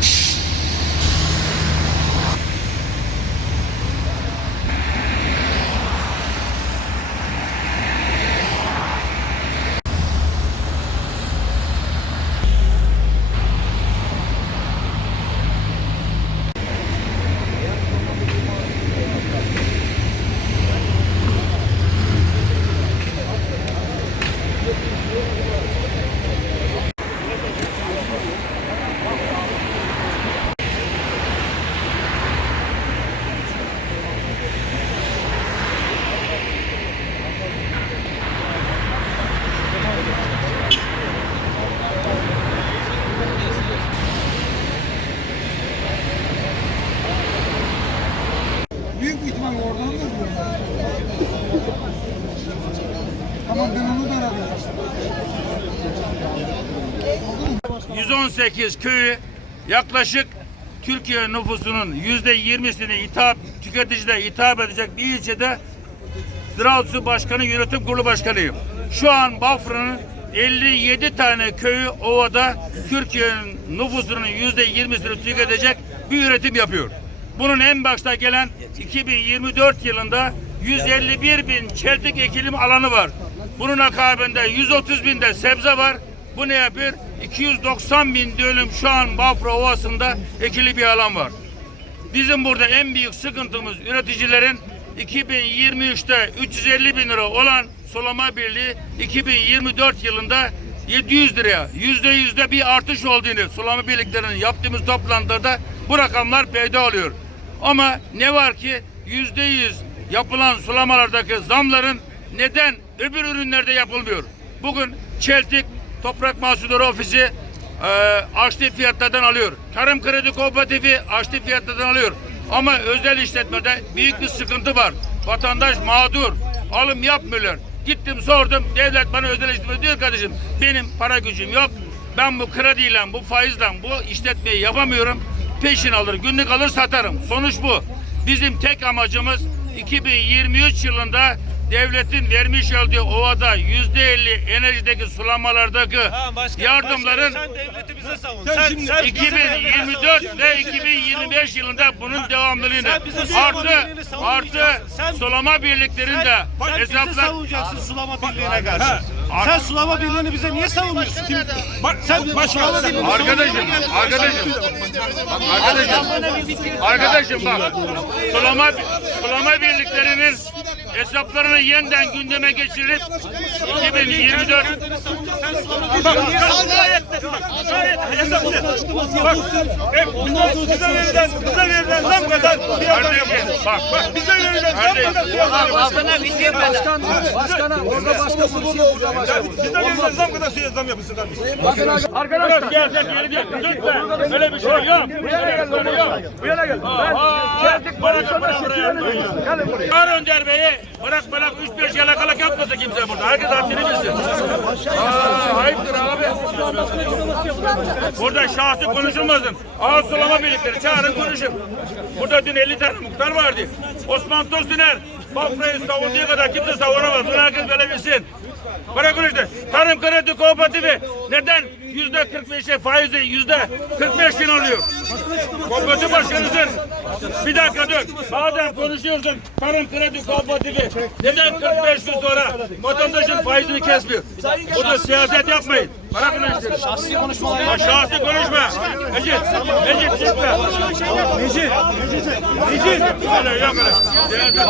you 118 köyü yaklaşık Türkiye nüfusunun yüzde yirmisini hitap, tüketicide hitap edecek bir ilçede Ziraat Su Başkanı Yönetim Kurulu Başkanıyım. Şu an Bafra'nın 57 tane köyü ovada Türkiye'nin nüfusunun yüzde yirmisini tüketecek bir üretim yapıyor. Bunun en başta gelen 2024 yılında 151 bin çeltik ekilim alanı var. Bunun akabinde 130 bin de sebze var. Bu ne yapıyor? 290 bin dönüm şu an Bafra Ovası'nda ekili bir alan var. Bizim burada en büyük sıkıntımız üreticilerin 2023'te 350 bin lira olan sulama birliği 2024 yılında 700 liraya yüzde yüzde bir artış olduğunu sulama birliklerinin yaptığımız toplantıda bu rakamlar peyda oluyor. Ama ne var ki yüzde yüz yapılan sulamalardaki zamların neden öbür ürünlerde yapılmıyor? Bugün Çeltik Toprak Mahsulleri Ofisi e, açtığı fiyatlardan alıyor. Tarım Kredi Kooperatifi açtığı fiyatlardan alıyor. Ama özel işletmede büyük bir sıkıntı var. Vatandaş mağdur. Alım yapmıyorlar. Gittim sordum. Devlet bana özel işletme diyor kardeşim benim para gücüm yok. Ben bu krediyle, bu faizle bu işletmeyi yapamıyorum. Peşin alır, günlük alır satarım. Sonuç bu. Bizim tek amacımız 2023 yılında devletin vermiş olduğu ovada yüzde elli enerjideki sulamalardaki Ha, başkan, yardımların başkan, sen devleti bize savun. Sen Sen, sen bize 2024 devleti ve savun. 2025 yılında bunun devamlılığını Sen bize sulama artı artı Sen- sulama birliklerinde Sen, sen bizi hesaplar savunacaksın sulama birliğine karşı. Ha. Sen sulama birliğini bize niye savunuyorsun? Kim? Bak sen birliğini Arkadaşım, arkadaşım. Arkadaşım, arkadaşım bak. Sulama, sulama birliklerinin hesaplarını yeniden gündeme geçirip 2024 Bak gayet gayet hesaplı. Bak e, bize, bize verilen bize verilen zam kadar bak bak Bize verilen zam kadar fiyat Başkan, başkana orada başkası burada burada başkan. Bize verilen zam kadar fiyat zam yapmışsın kardeşim. Arkadaşlar gelecek gelecek. Lütfen. Öyle bir şey yok. Öyle bir şey yok. Buraya gel. Geldik başkana seçilerini Gelin buraya. Önder Bey'i bırak bırak 3-5 yalakalak yapmasa kimse burada. Herkes haddini bilsin. Aa, abi. Burada şahsi konuşulmasın. Ağız sulama birlikleri çağırın konuşun. Burada dün 50 tane muhtar vardı. Osman Tosuner Bafra'yı savunduğu kadar kimse savunamaz. Bunu herkes böyle bilsin. Bırakın işte. Tarım kredi kooperatifi neden yüzde 45'e faizi yüzde 45 bin alıyor? Kooperatif başkanısın. Bir dakika dur. Madem konuşuyorsun tarım kredi kooperatifi neden 45 gün sonra vatandaşın faizini kesmiyor? Bu da siyaset yapmayın. Bırakın işte. Şahsi konuşmalar. Şahsi konuşma. Ecit. Ecit çıkma. Ecit. Ecit. Öyle yok öyle. Ya.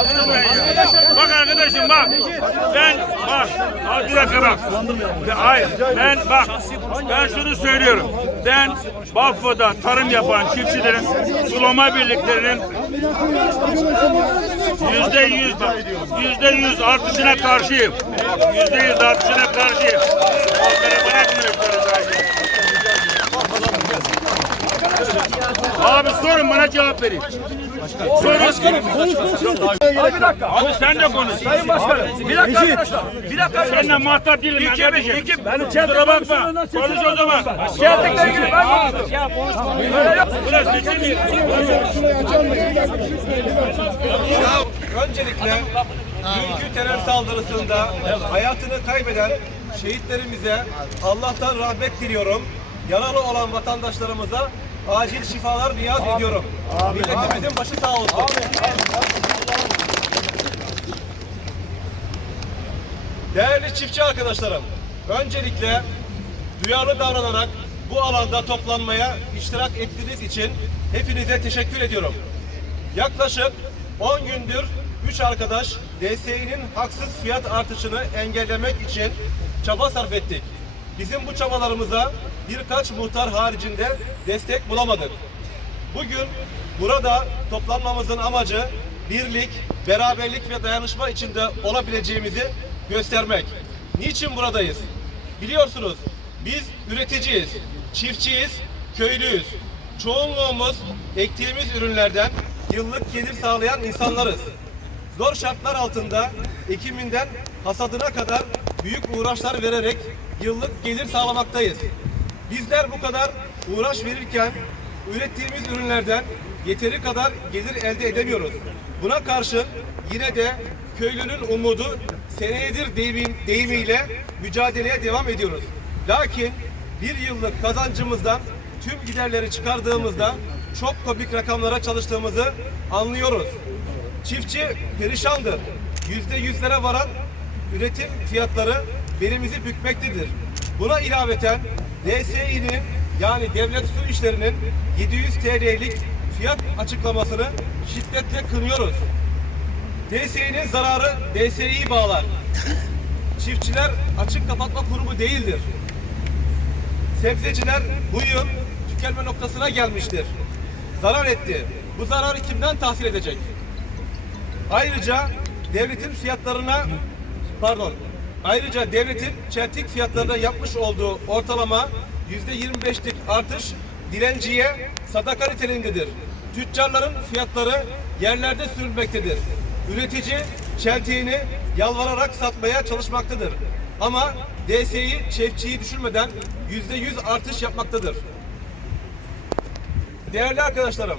Bak arkadaşım bak. Ben bak. Bir dakika bak. Ya Hayır. Ben bak. Ben şunu söylüyorum. Ben Bafra'da tarım yapan çiftçilerin sulama birliklerinin yüzde yüz. Yüzde yüz artışına karşıyım. Yüzde yüz artışına karşıyım. Abi sorun bana cevap verin. Sorun. Abi bir dakika. Abi sen de konuş. Sayın Başkanım. Bir dakika arkadaşlar. Bir dakika arkadaşlar. Seninle muhatap değilim ben kardeşim. iki- ben Kusura bakma. Konuş o zaman. Çeltikle ilgili ben konuştum. Öyle yok. Burası seçim değil. Öncelikle dünkü terör saldırısında hayatını kaybeden şehitlerimize Allah'tan rahmet diliyorum. yaralı olan vatandaşlarımıza acil şifalar niyaz ediyorum. Milletimizin başı sağ olsun. Değerli çiftçi arkadaşlarım, öncelikle duyarlı davranarak bu alanda toplanmaya iştirak ettiğiniz için hepinize teşekkür ediyorum. Yaklaşık 10 gündür 3 arkadaş DSİ'nin haksız fiyat artışını engellemek için çaba sarf ettik. Bizim bu çabalarımıza birkaç muhtar haricinde destek bulamadık. Bugün burada toplanmamızın amacı birlik, beraberlik ve dayanışma içinde olabileceğimizi göstermek. Niçin buradayız? Biliyorsunuz biz üreticiyiz, çiftçiyiz, köylüyüz. Çoğunluğumuz ektiğimiz ürünlerden yıllık gelir sağlayan insanlarız. Zor şartlar altında ekiminden hasadına kadar büyük uğraşlar vererek yıllık gelir sağlamaktayız. Bizler bu kadar uğraş verirken ürettiğimiz ürünlerden yeteri kadar gelir elde edemiyoruz. Buna karşın yine de köylünün umudu seneyedir deyim, deyimiyle mücadeleye devam ediyoruz. Lakin bir yıllık kazancımızdan tüm giderleri çıkardığımızda çok komik rakamlara çalıştığımızı anlıyoruz. Çiftçi perişandır. Yüzde yüzlere varan üretim fiyatları belimizi bükmektedir. Buna ilaveten DSİ'nin yani devlet su işlerinin 700 TL'lik fiyat açıklamasını şiddetle kınıyoruz. DSİ'nin zararı DSİ'yi bağlar. Çiftçiler açık kapatma kurumu değildir. Sebzeciler bu yıl tükenme noktasına gelmiştir. Zarar etti. Bu zararı kimden tahsil edecek? Ayrıca devletin fiyatlarına pardon ayrıca devletin çeltik fiyatlarına yapmış olduğu ortalama yüzde 25'lik artış dilenciye sadaka niteliğindedir. Tüccarların fiyatları yerlerde sürülmektedir. Üretici çeltiğini yalvararak satmaya çalışmaktadır. Ama DSİ çiftçiyi düşürmeden yüzde yüz artış yapmaktadır. Değerli arkadaşlarım,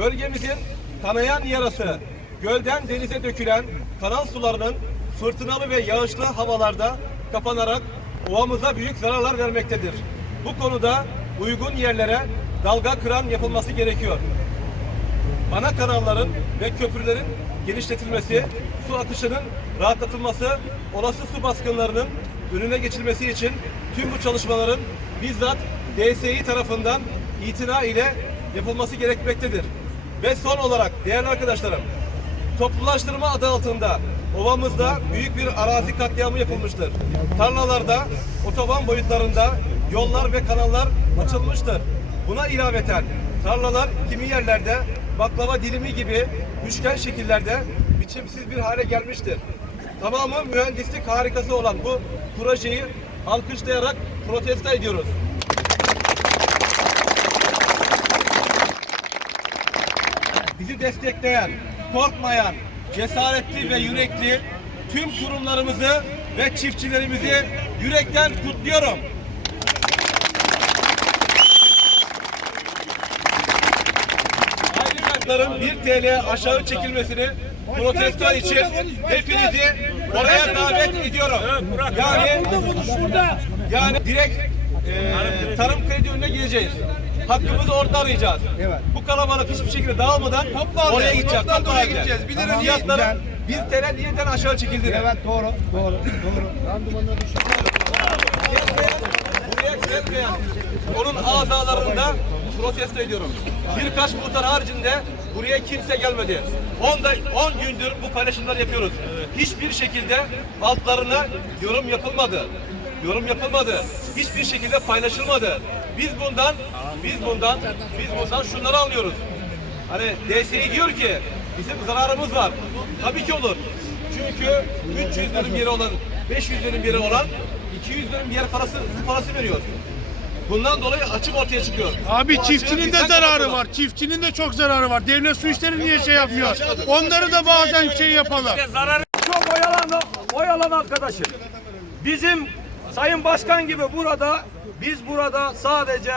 bölgemizin kanayan yarası, gölden denize dökülen kanal sularının fırtınalı ve yağışlı havalarda kapanarak ovamıza büyük zararlar vermektedir. Bu konuda uygun yerlere dalga kıran yapılması gerekiyor. Ana kanalların ve köprülerin genişletilmesi, su akışının rahatlatılması, olası su baskınlarının önüne geçilmesi için tüm bu çalışmaların bizzat DSİ tarafından itina ile yapılması gerekmektedir. Ve son olarak değerli arkadaşlarım, toplulaştırma adı altında ovamızda büyük bir arazi katliamı yapılmıştır. Tarlalarda, otoban boyutlarında yollar ve kanallar açılmıştır. Buna ilaveten tarlalar kimi yerlerde baklava dilimi gibi üçgen şekillerde biçimsiz bir hale gelmiştir. Tamamı mühendislik harikası olan bu projeyi alkışlayarak protesto ediyoruz. bizi destekleyen, korkmayan, cesaretli ve yürekli tüm kurumlarımızı ve çiftçilerimizi yürekten kutluyorum. Aynı şartların 1 TL aşağı çekilmesini protesto için hepinizi oraya davet ediyorum. Yani yani direkt e, tarım kredi önüne gireceğiz. Hakkımızı orada arayacağız. Bu kalabalık hiçbir şekilde dağılmadan oraya gideceğiz. Toplu oraya gideceğiz. Bir lira fiyatların 1 TL niyeden aşağı çekildi. Evet doğru. Doğru. Doğru. Randımanına Buraya gelmeyen onun azalarında protesto ediyorum. Birkaç muhtar haricinde buraya kimse gelmedi. 10 da 10 gündür bu paylaşımlar yapıyoruz. Hiçbir şekilde altlarına yorum yapılmadı. Yorum yapılmadı. Hiçbir şekilde paylaşılmadı. Biz bundan biz bundan biz bundan şunları anlıyoruz. Hani DSİ diyor ki bizim zararımız var. Tabii ki olur. Çünkü 300 dönüm yeri olan 500 dönüm yeri olan 200 dönüm yer parası parası veriyor. Bundan dolayı açık ortaya çıkıyor. Abi Bu çiftçinin de zararı var. Çiftçinin de çok zararı var. Devlet su işleri niye şey yapmıyor? Onları da bazen şey yapalım. Zararı Çok oyalan, oyalan arkadaşım. Bizim Sayın Başkan gibi burada, biz burada sadece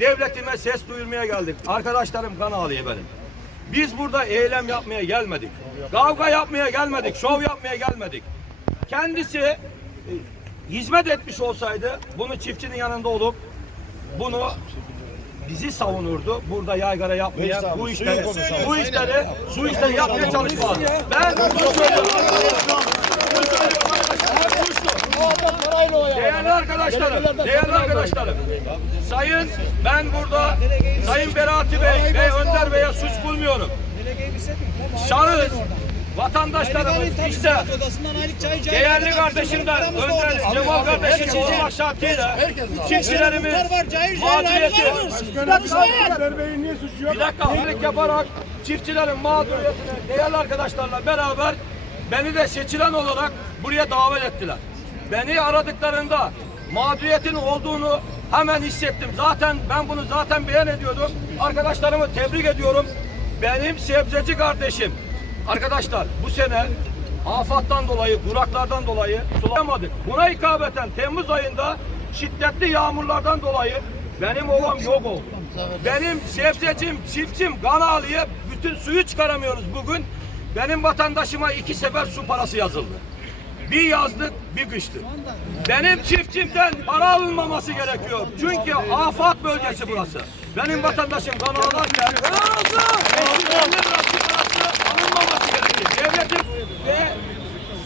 devletime ses duyurmaya geldik. Arkadaşlarım kan ağlıyor benim. Biz burada eylem yapmaya gelmedik. Kavga yapmaya gelmedik, şov yapmaya gelmedik. Kendisi e, hizmet etmiş olsaydı bunu çiftçinin yanında olup bunu bizi savunurdu. Burada yaygara yapmaya, bu işleri, bu işleri, bu işleri yapmaya çalışmaz. Ben bunu söylüyorum. Değerli arkadaşlarım, değerli arkadaşlarım. Sayın, ben burada Sayın Berati Bey ve Önder Bey'e suç bulmuyorum. Şahıs, vatandaşlarımız işte değerli kardeşimden Önder Cemal kardeşim olmak şartıyla çiftçilerimiz mağduriyeti bir dakika hamilelik yaparak çiftçilerin mağduriyetine değerli arkadaşlarla beraber beni de seçilen olarak buraya davet ettiler. Beni aradıklarında mağduriyetin olduğunu hemen hissettim. Zaten ben bunu zaten beyan ediyordum. Arkadaşlarımı tebrik ediyorum. Benim sebzeci kardeşim. Arkadaşlar bu sene afattan dolayı, kuraklardan dolayı sulamadık. Buna ikabeten Temmuz ayında şiddetli yağmurlardan dolayı benim ovam yok oldu. Benim sebzecim, çiftçim Ganalı'ya bütün suyu çıkaramıyoruz bugün. Benim vatandaşıma iki sefer su parası yazıldı. Bir yazlık, bir kışlık. Benim çiftçimden para alınmaması gerekiyor. Çünkü afat bölgesi burası. Benim vatandaşım kan ağlarken alınmaması gerekiyor. Devletin ve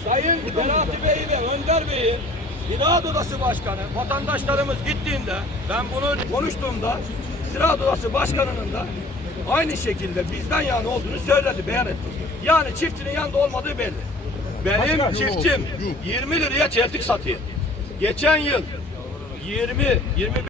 Sayın Berat Bey ve Önder Bey'i Ziraat Odası Başkanı vatandaşlarımız gittiğinde ben bunu konuştuğumda Ziraat Odası Başkanı'nın da aynı şekilde bizden yana olduğunu söyledi, beyan etti. Yani çiftçinin yanında olmadığı belli. Benim çiftçim 20 liraya çeltik satıyor. Geçen yıl 20 25